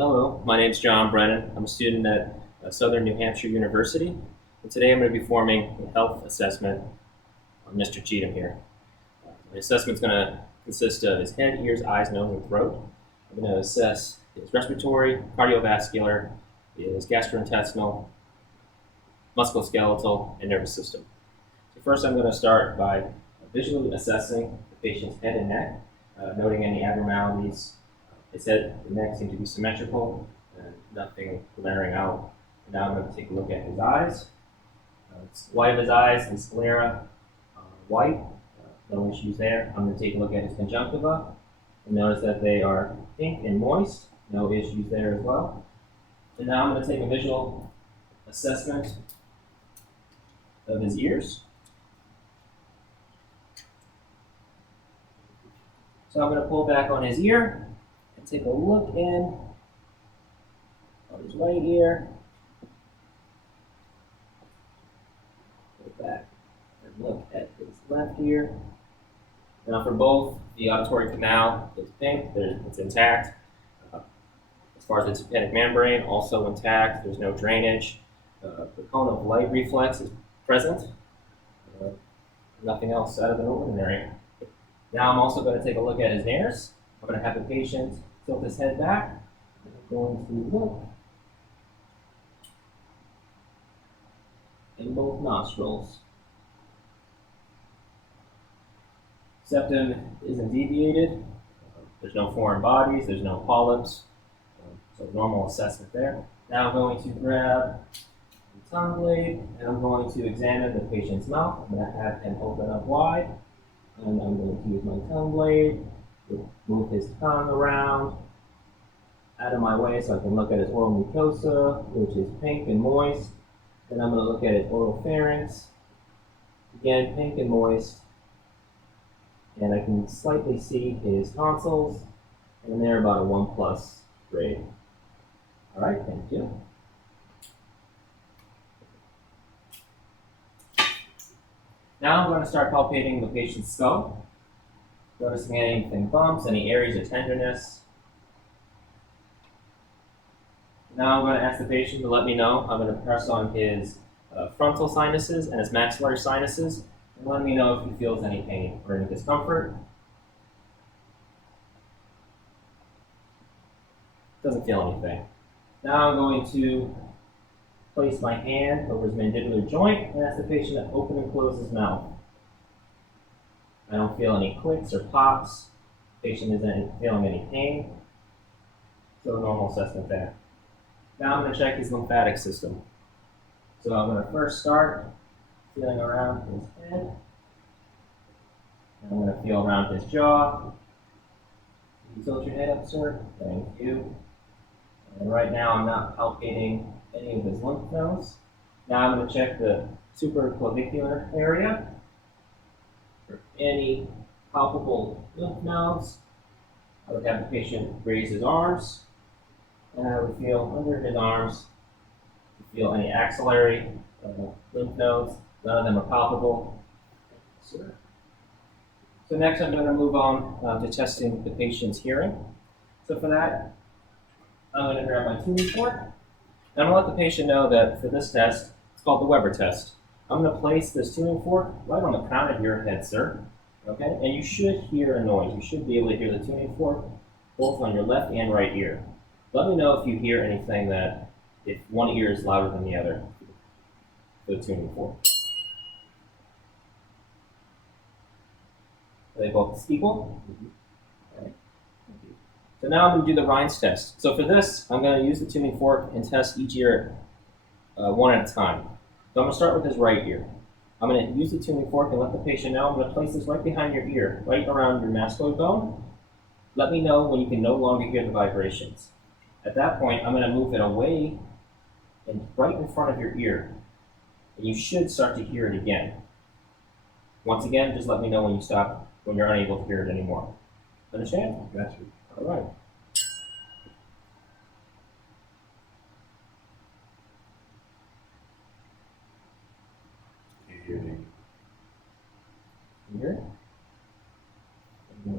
Hello, my name is John Brennan. I'm a student at Southern New Hampshire University, and today I'm going to be performing a health assessment on Mr. Cheatham here. The assessment is going to consist of his head, ears, eyes, nose, and throat. I'm going to assess his respiratory, cardiovascular, his gastrointestinal, musculoskeletal, and nervous system. So first I'm going to start by visually assessing the patient's head and neck, noting any abnormalities. His head and neck seem to be symmetrical and nothing glaring out. And now I'm going to take a look at his eyes. It's white of his eyes, the sclera white, no issues there. I'm going to take a look at his conjunctiva and notice that they are pink and moist, no issues there as well. And now I'm going to take a visual assessment of his ears. So I'm going to pull back on his ear and take a look in on his right ear. Go back and look at his left ear. Now for both, the auditory canal is pink, it's intact. As far as the tympanic membrane, also intact, there's no drainage. The cone of light reflex is present. Nothing else out of the ordinary. Now I'm also going to take a look at his ears. I'm going to have the patient tilt his head back. I'm going to look in both nostrils. Septum isn't deviated. There's no foreign bodies. There's no polyps. So normal assessment there. Now I'm going to grab the tongue blade and I'm going to examine the patient's mouth. I'm going to have him open up wide. And I'm going to use my tongue blade to move his tongue around out of my way so I can look at his oral mucosa, which is pink and moist. Then I'm going to look at his oral pharynx, again pink and moist. And I can slightly see his tonsils, and they're about a 1+ grade. All right, thank you. Now I'm going to start palpating the patient's skull, noticing anything bumps, any areas of tenderness. Now I'm going to ask the patient to let me know. I'm going to press on his frontal sinuses and his maxillary sinuses, and let me know if he feels any pain or any discomfort. Doesn't feel anything. Now I'm going to place my hand over his mandibular joint and ask the patient to open and close his mouth. I don't feel any clicks or pops. The patient isn't feeling any pain. So a normal assessment there. Now I'm going to check his lymphatic system. So I'm going to first start feeling around his head. And I'm going to feel around his jaw. You tilt your head up, sir. Thank you. And right now I'm not palpating any of his lymph nodes. Now I'm going to check the supraclavicular area for any palpable lymph nodes. I would have the patient raise his arms, and I would feel under his arms, feel any axillary lymph nodes. None of them are palpable. So next I'm going to move on to testing the patient's hearing. So for that, I'm going to grab my tuning fork. And I'm going to let the patient know that for this test, it's called the Weber test. I'm going to place this tuning fork right on the crown of your head, sir. Okay? And you should hear a noise. You should be able to hear the tuning fork both on your left and right ear. Let me know if you hear anything if one ear is louder than the other for the tuning fork. Are they both equal? Okay. So now I'm going to do the Rhines test. So for this, I'm going to use the tuning fork and test each ear one at a time. So I'm going to start with his right ear. I'm going to use the tuning fork and let the patient know. I'm going to place this right behind your ear, right around your mastoid bone. Let me know when you can no longer hear the vibrations. At that point, I'm going to move it away and right in front of your ear. And you should start to hear it again. Once again, just let me know when you stop, when you're unable to hear it anymore. Understand? Gotcha. All right. Can't hear anything. You hear it?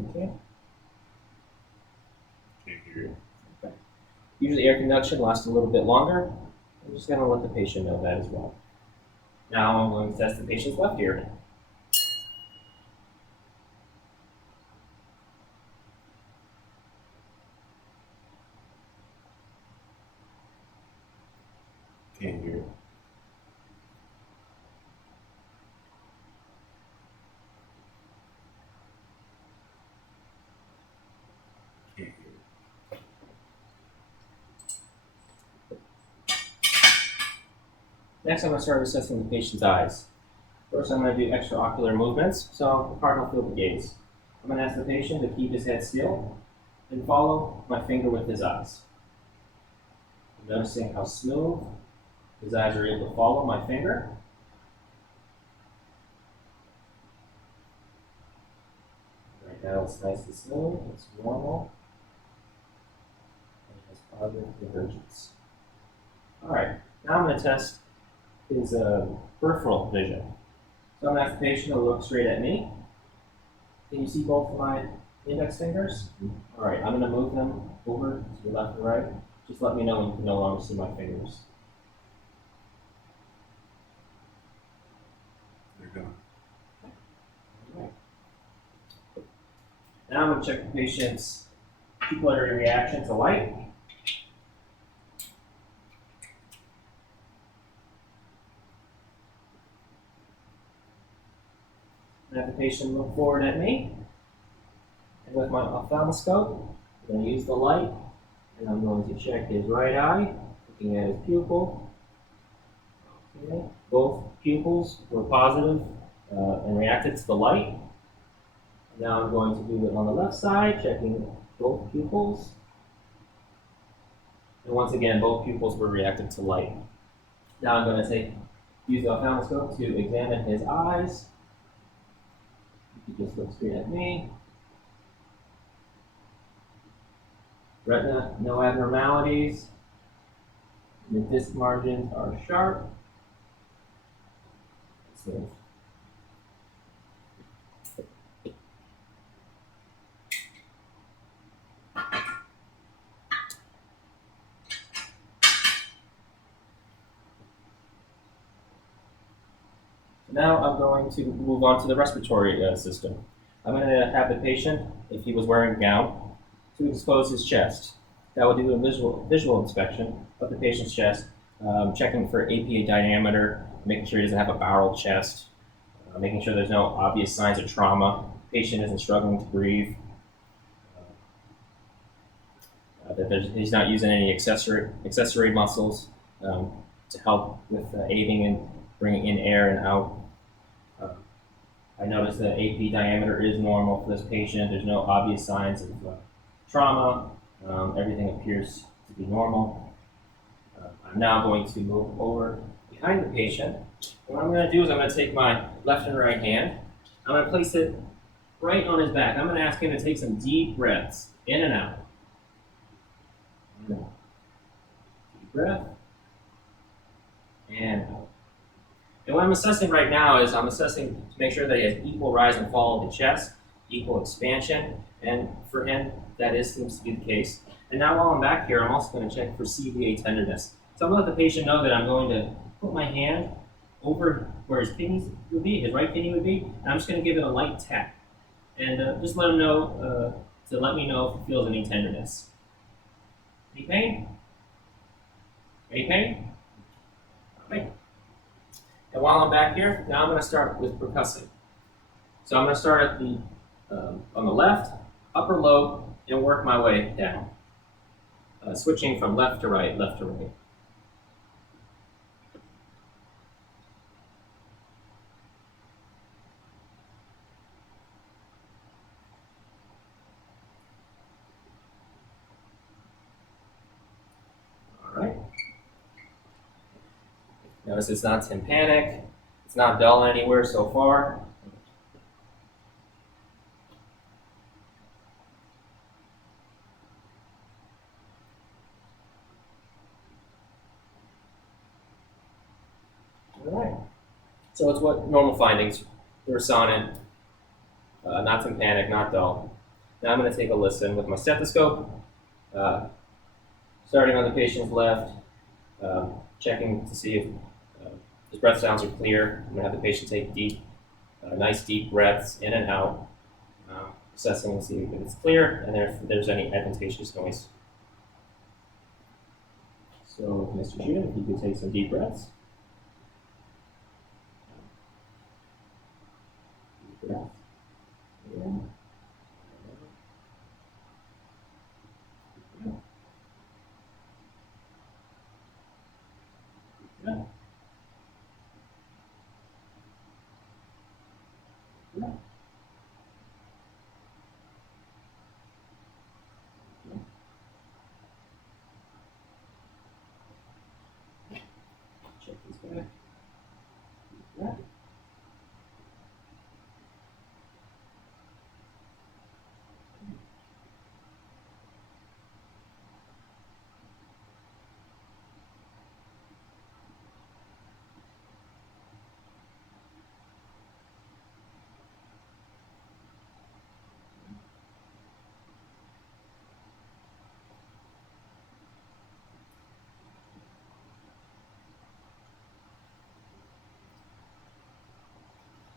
Okay. Can't hear it. Okay. Usually air conduction lasts a little bit longer. I'm just gonna let the patient know that as well. Now I'm going to test the patient's left ear. Can't hear. Can't hear. Next, I'm going to start assessing the patient's eyes. First, I'm going to do extraocular movements, so cardinal field gaze. I'm going to ask the patient to keep his head still and follow my finger with his eyes. I'm noticing how smooth his eyes are able to follow my finger. Right now, it's nice and smooth, it's normal, and it has positive divergence. All right, now I'm going to test his peripheral vision. So I'm going to ask the patient to look straight at me. Can you see both of my index fingers? All right, I'm going to move them over to the left and right. Just let me know when you can no longer see my fingers. They're gone. All right. Now I'm going to check the patient's pupillary reaction to light. I have the patient look forward at me. And with my ophthalmoscope, I'm going to use the light, and I'm going to check his right eye, looking at his pupil. Okay. Both pupils were positive and reacted to the light. Now I'm going to do it on the left side, checking both pupils. And once again, both pupils were reacted to light. Now I'm going to use the ophthalmoscope to examine his eyes. You can just look straight at me. Retina, no abnormalities. The disc margins are sharp. Smooth. Now I'm going to move on to the respiratory system. I'm going to have the patient, if he was wearing a gown, to expose his chest. That will do a visual inspection of the patient's chest, checking for APA diameter, making sure he doesn't have a barrel chest, making sure there's no obvious signs of trauma, patient isn't struggling to breathe, that he's not using any accessory muscles to help with aiding in bringing in air and out. I noticed that AP diameter is normal for this patient. There's no obvious signs of trauma. Everything appears to be normal. I'm now going to move over behind the patient. And what I'm going to do is I'm going to take my left and right hand. I'm going to place it right on his back. I'm going to ask him to take some deep breaths in and out. Deep breath and out. And what I'm assessing right now is I'm assessing to make sure that he has equal rise and fall of the chest, equal expansion, and for him, that seems to be the case. And now while I'm back here, I'm also going to check for CVA tenderness. So I'm going to let the patient know that I'm going to put my hand over where his kidneys would be, his right kidney would be, and I'm just going to give it a light tap. And just let him know, to let me know if he feels any tenderness. Any pain? Any pain? All right. And while I'm back here, now I'm going to start with percussing. So I'm going to start at the on the left, upper lobe, and work my way down, switching from left to right, left to right. All right. Notice it's not tympanic. It's not dull anywhere so far. All right. So it's what normal findings. They're sonant, not tympanic, not dull. Now I'm going to take a listen with my stethoscope. Starting on the patient's left, checking to see if his breath sounds are clear. I'm going to have the patient take nice deep breaths in and out, assessing to see if it's clear and if there's any adventitious noise. So, Mr. Judah, if you could take some deep breaths. Deep breath. In. Yeah. Yeah. Check this back. Yeah.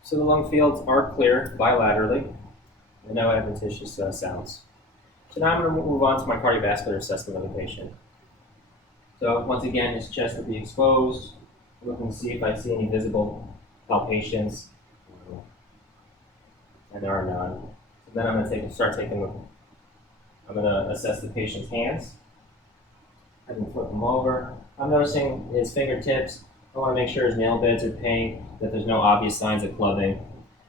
So the lung fields are clear bilaterally, and no adventitious sounds. So now I'm going to move on to my cardiovascular assessment of the patient. So once again, his chest will be exposed. I'm looking to see if I see any visible palpations, and there are none. So then I'm going to I'm going to assess the patient's hands. I'm going to flip them over. I'm noticing his fingertips. I want to make sure his nail beds are pink, that there's no obvious signs of clubbing.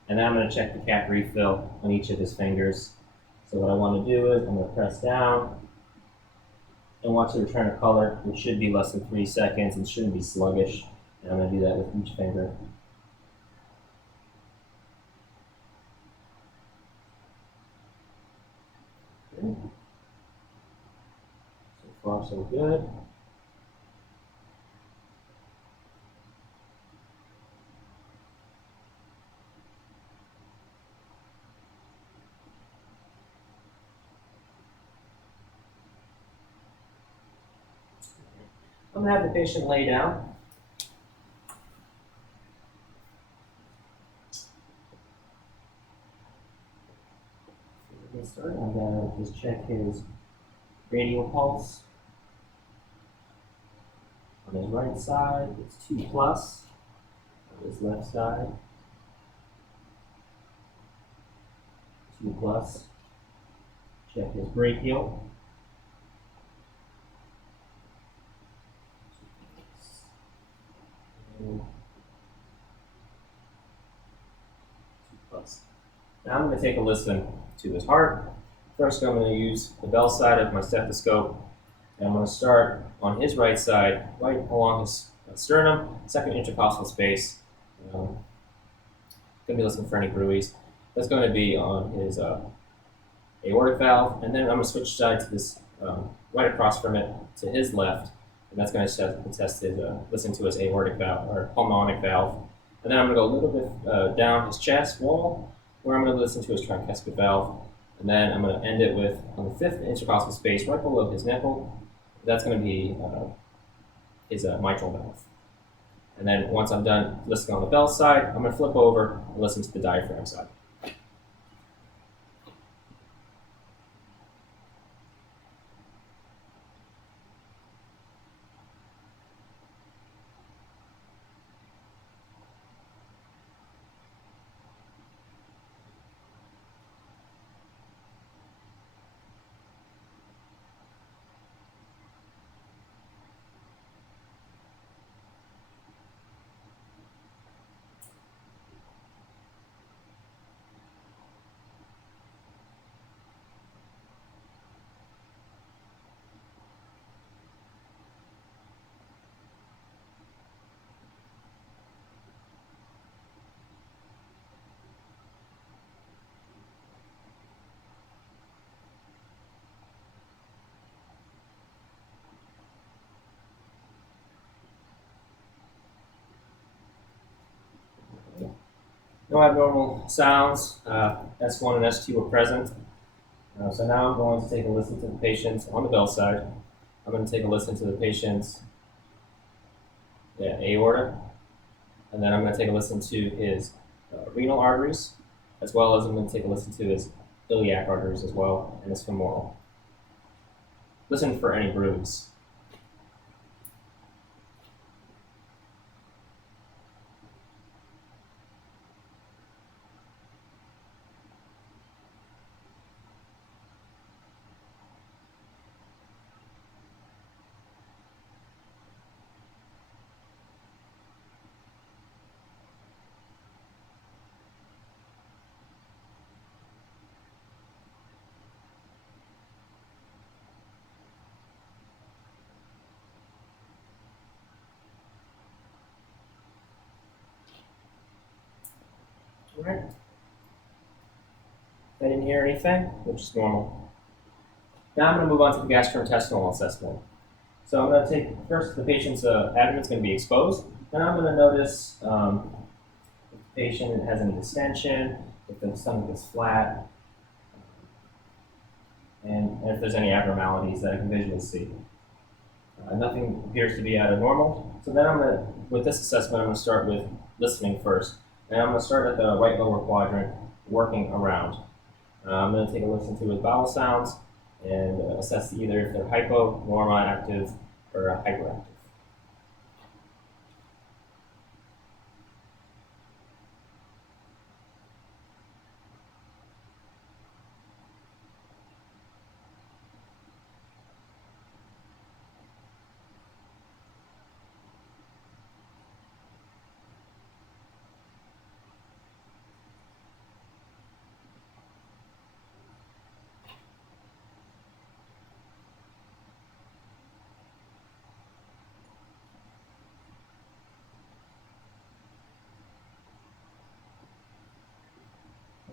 And then I'm going to check the cap refill on each of his fingers. So what I want to do is I'm going to press down and watch the return of color, which should be less than 3 seconds and shouldn't be sluggish. And I'm going to do that with each finger. Okay. So far, so good. I'm going to have the patient lay down. I'm going to just check his radial pulse. On his right side, it's 2+. On his left side, 2+. Check his brachial. 2+. Now I'm going to take a listen to his heart. First, I'm going to use the bell side of my stethoscope, and I'm going to start on his right side, right along his sternum, second intercostal space. Going to be listening for any bruits. That's going to be on his aortic valve, and then I'm going to switch sides to this right across from it to his left, and that's going to test his listen to his aortic valve or pulmonic valve. And then I'm going to go a little bit down his chest wall, where I'm going to listen to his tricuspid valve. And then I'm going to end it with, on the fifth intercostal space, right below his nipple, that's going to be his mitral valve. And then once I'm done listening on the bell side, I'm going to flip over and listen to the diaphragm side. No abnormal sounds. S1 and S2 are present. So now I'm going to take a listen to the patient on the bell side. I'm going to take a listen to the patient's aorta, and then I'm going to take a listen to his renal arteries, as well as I'm going to take a listen to his iliac arteries as well, and his femoral. Listen for any grooves. All right. I didn't hear anything, which is normal. Now I'm going to move on to the gastrointestinal assessment. So I'm going to take first the patient's abdomen is going to be exposed, and I'm going to notice if the patient has any distension, if the stomach is flat, and if there's any abnormalities that I can visually see. Nothing appears to be out of normal. So then with this assessment, I'm going to start with listening first. And I'm going to start at the right lower quadrant, working around. I'm going to take a listen to his bowel sounds and assess either if they're hypo, normoactive, or hyperactive.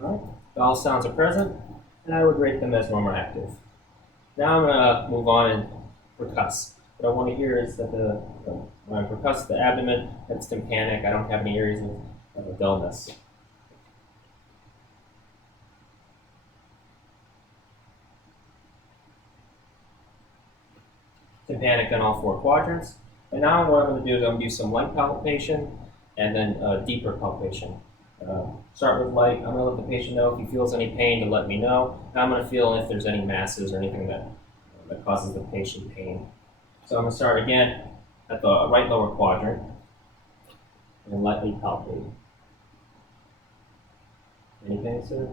All right. Bowel sounds are present, and I would rate them as normoactive. Now I'm going to move on and percuss. What I want to hear is that when I percuss the abdomen, it's tympanic. I don't have any areas of dullness. Tympanic in all four quadrants. And now what I'm going to do is I'm going to do some light palpation and then deeper palpation. Start with light. I'm going to let the patient know if he feels any pain to let me know. Now I'm going to feel if there's any masses or anything that causes the patient pain. So I'm going to start again at the right lower quadrant and lightly palpate. Any pain, sir?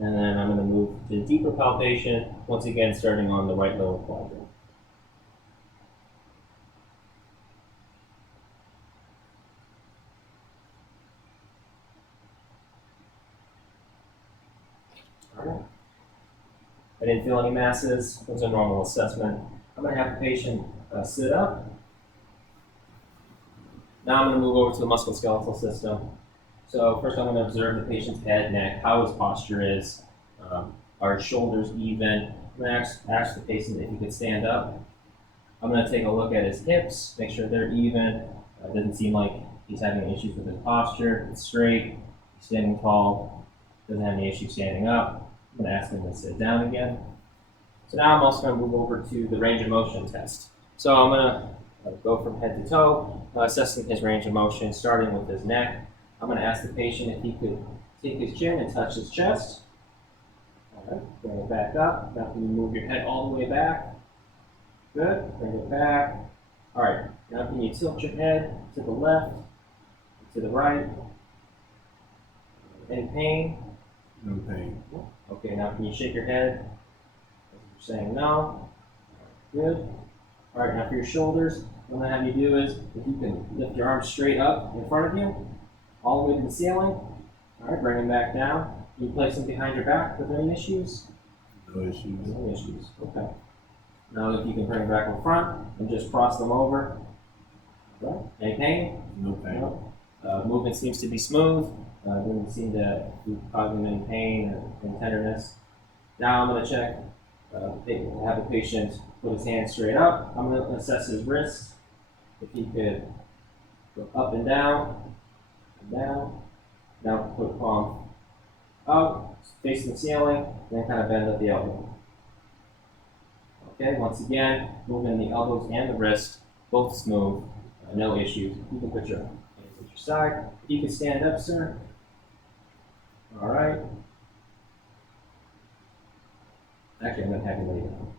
And then I'm going to move to deeper palpation, once again starting on the right lower quadrant. All right. I didn't feel any masses. It was a normal assessment. I'm going to have the patient sit up. Now I'm going to move over to the musculoskeletal system. So first I'm going to observe the patient's head, neck, how his posture is. Are his shoulders even? I'm going to ask the patient if he could stand up. I'm going to take a look at his hips, make sure they're even. It doesn't seem like he's having any issues with his posture. It's straight, he's standing tall, doesn't have any issues standing up. I'm going to ask him to sit down again. So now I'm also going to move over to the range of motion test. So I'm going to go from head to toe, assessing his range of motion, starting with his neck. I'm going to ask the patient if he could take his chin and touch his chest. All right, bring it back up. Now can you move your head all the way back? Good, bring it back. All right, now can you tilt your head to the left, to the right? Any pain? No pain. Okay, now can you shake your head? You're saying no. Good. All right, now for your shoulders, what I'm going to have you do is, if you can lift your arms straight up in front of you, all the way to the ceiling. All right, bring them back down. Can you place them behind your back with any issues? No issues. No issues, okay. Now if you can bring them back in front and just cross them over. Okay. Any pain? No pain. No. Movement seems to be smooth. Doesn't seem to be causing any pain or tenderness. Now I'm going to check, have the patient put his hands straight up. I'm going to assess his wrists. If he could go up and down, now put palm up, facing the ceiling, then kind of bend at the elbow. Okay, once again, moving the elbows and the wrist, both smooth, no issues. You can put your hands at your side. If you can stand up, sir. All right. Actually, I'm going to have you lay down.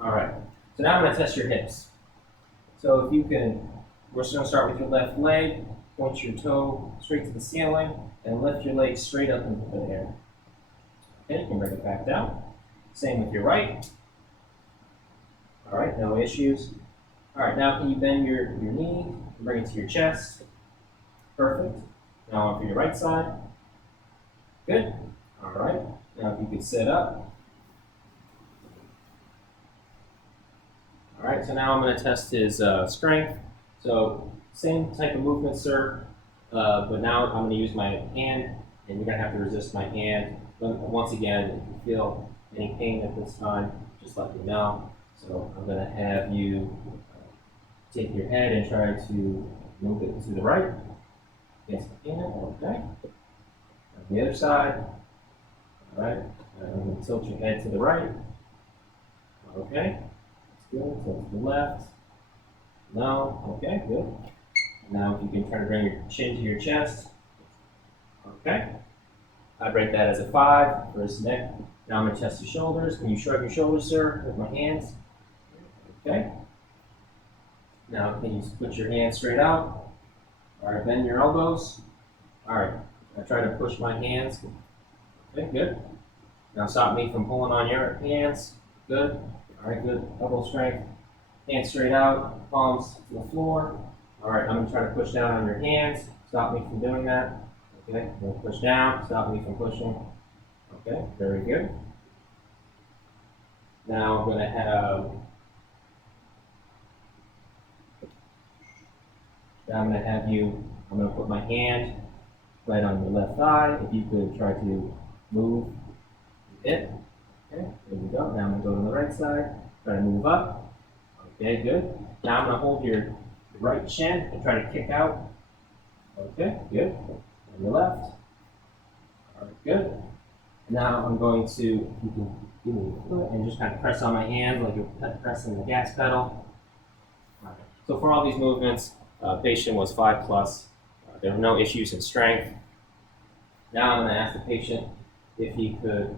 All right. So now I'm going to test your hips. So if you can, we're just going to start with your left leg. Point your toe straight to the ceiling and lift your leg straight up into the air. Okay, you can bring it back down. Same with your right. All right, no issues. All right, now can you bend your knee and bring it to your chest? Perfect. Now on for your right side. Good. All right. Now if you could sit up. All right, so now I'm going to test his strength. So same type of movement, sir, but now I'm going to use my hand, and you're going to have to resist my hand. But once again, if you feel any pain at this time, just let me know. So I'm going to have you take your head and try to move it to the right against the hand. Okay. On the other side. All right. I'm going to tilt your head to the right. Okay. That's good. Tilt to the left. No. Okay. Good. Now if you can try to bring your chin to your chest. Okay. I'd rate that as a 5 for his neck. Now I'm going to test the shoulders. Can you shrug your shoulders, sir, with my hands? Okay. Now can you put your hands straight out? All right, bend your elbows. All right. I try to push my hands. Okay, good. Now stop me from pulling on your hands. Good. All right, good. Elbow strength. Hands straight out. Palms to the floor. All right, I'm going to try to push down on your hands. Stop me from doing that. Okay, I'm going to push down. Stop me from pushing. Okay, very good. Now I'm going to have you, I'm going to put my hand right on your left thigh. If you could try to move it. Okay, there we go. Now I'm going to go to the right side. Try to move up. Okay, good. Now I'm going to hold your right shin and try to kick out. Okay, good. On your left. All right, good. Now I'm going to, you can give me your foot and just kind of press on my hand like you're pressing the gas pedal. All right. So for all these movements, patient was 5 plus. There were no issues in strength. Now I'm going to ask the patient if he could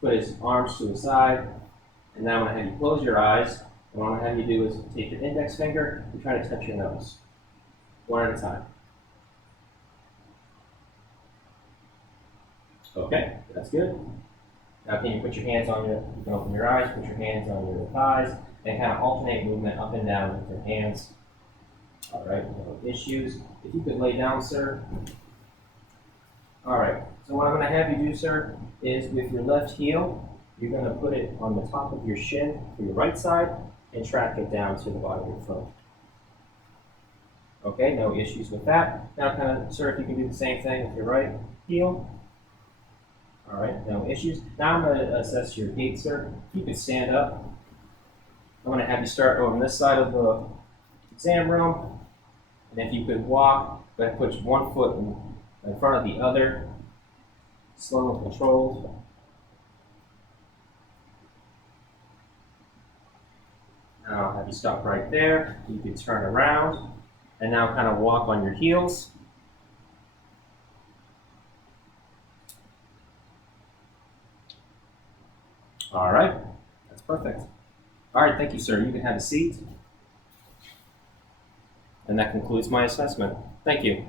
put his arms to his side. And now I'm going to have you close your eyes. And what I'm going to have you do is take your index finger and try to touch your nose. One at a time. Okay, that's good. Now can you put your hands on you can open your eyes, put your hands on your thighs, and kind of alternate movement up and down with your hands. All right, no issues. If you could lay down, sir. All right, so what I'm going to have you do, sir, is with your left heel, you're going to put it on the top of your shin for your right side and track it down to the bottom of your foot. Okay, no issues with that. Now kind of, sir, if you can do the same thing with your right heel. All right, no issues. Now I'm going to assess your gait, sir. If you could stand up. I'm going to have you start on this side of the exam room. And if you could walk, but put one foot in front of the other, slow and controlled. Now I'll have you stop right there. You can turn around. And now kind of walk on your heels. All right, that's perfect. All right, thank you, sir. You can have a seat. And that concludes my assessment. Thank you.